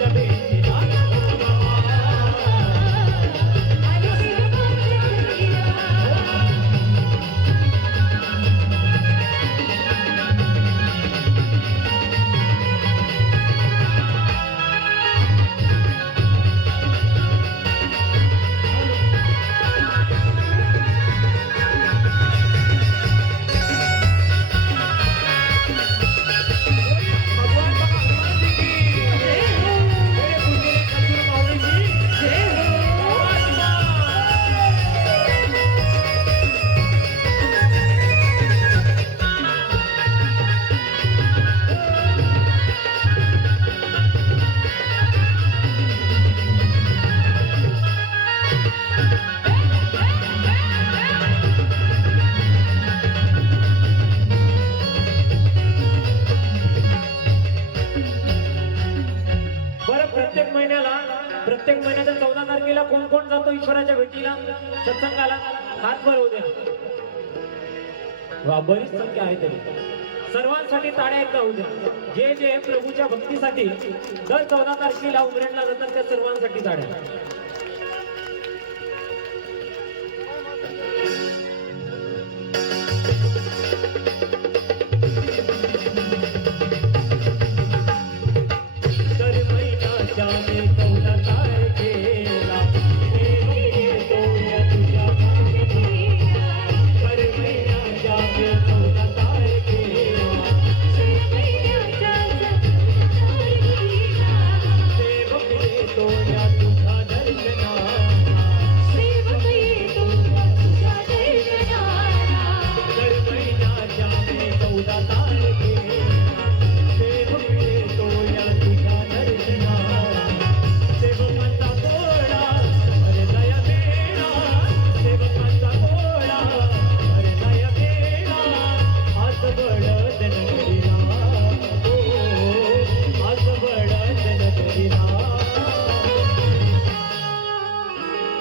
तुमच्या भेटीला प्रत्येक महिन्याच्या 14 तारखेला कोण कोण जातो ईश्वराच्या भेटीला सत्संगाला हात वर होऊ द्या. बरीच संख्या आहे तरी सर्वांसाठी टाळ्या एकदा होऊ द्या. जे जे प्रभूच्या भक्तीसाठी दर 14 तारखेला उमरेडला जातात त्या सर्वांसाठी टाळ्या.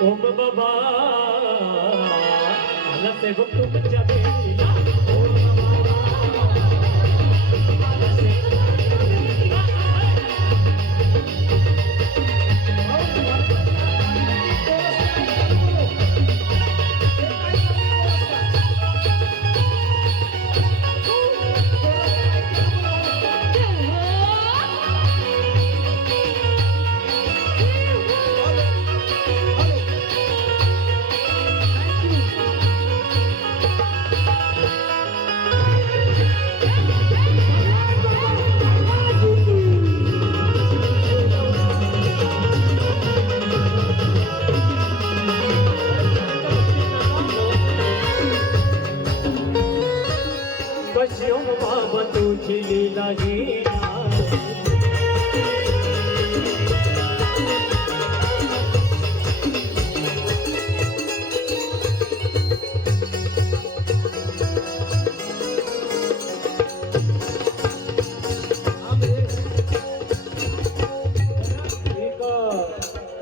ओम बाबा आला सेवक तुमच्या भेटीला बाबा तुझी लीला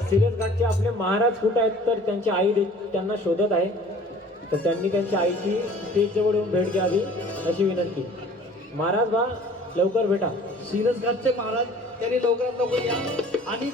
सिरस घाटचे आपले महाराज कुठे आहेत तर त्यांची आई त्यांना शोधत आहे. तर त्यांनी त्यांच्या आईची स्टेज जवळ येऊन भेट घ्यावी अशी विनंती. महाराज बा लवकर भेटा. सिरसघाटचे महाराज त्यांनी लवकरात लवकर या आणि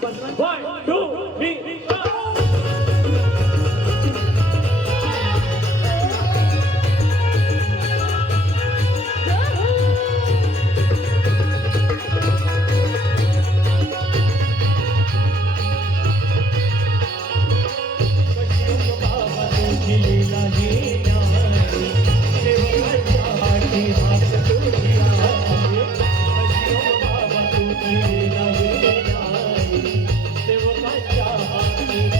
देवकाच्या